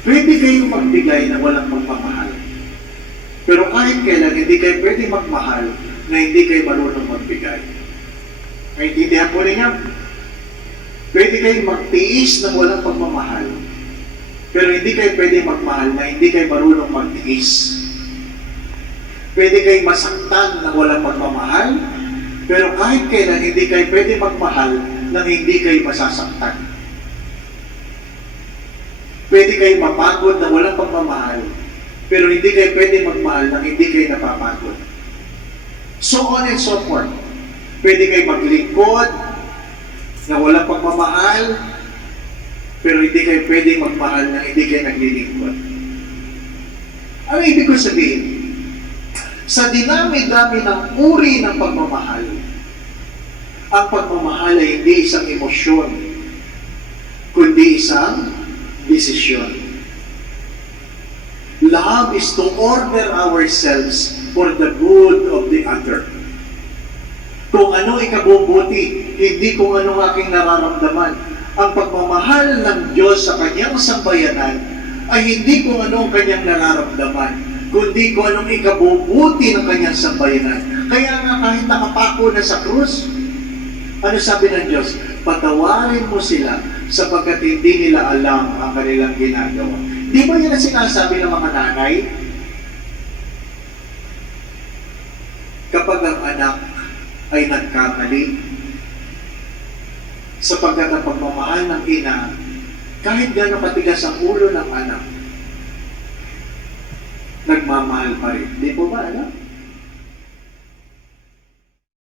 Pwede kayong magbigay na walang magmamahal. Pero kahit kailan, hindi kayo pwede magmahal na hindi kayo marunong magbigay. Naintindihan po ninyo? Pwede kayong magtiis na walang pagmamahal. Pero hindi kayo pwede magmahal na hindi kayo marunong magtiis. Pwede kayong masaktan na walang pagmamahal. Pero kahit kailan, hindi kayo pwede magmahal na hindi kayo masasaktan. Pwede kayong mapagod na walang pagmamahal. Pero hindi kayo pwede magmahal na hindi kayo napapagod. So on and so forth. Pwede kayo maglingkod na walang pagmamahal, pero hindi kayo pwede magmahal na hindi kayo naglilingkod. Ano ibig ko sabihin? Sa dinami-dami ng uri ng pagmamahal, ang pagmamahal ay hindi isang emosyon, kundi isang desisyon. Love is to order ourselves for the good of the other. Kung ano ikabubuti, hindi kung ano aking nararamdaman. Ang pagmamahal ng Diyos sa kanyang sambayanan ay hindi kung ano ang kanyang nararamdaman, kundi kung anong ikabubuti ng kanyang sambayanan. Kaya nga kahit nakapako na sa krus, ano sabi ng Diyos? Patawarin mo sila sapagkat hindi nila alam ang kanilang ginagawa. Di ba yan ang sinasabi ng mga nanay? Kapag ang anak ay nagkamali, sapagkat ang pagmamahal ng ina, kahit gano'ng katigas ang ulo ng anak, nagmamahal pa rin. Di po ba, anak?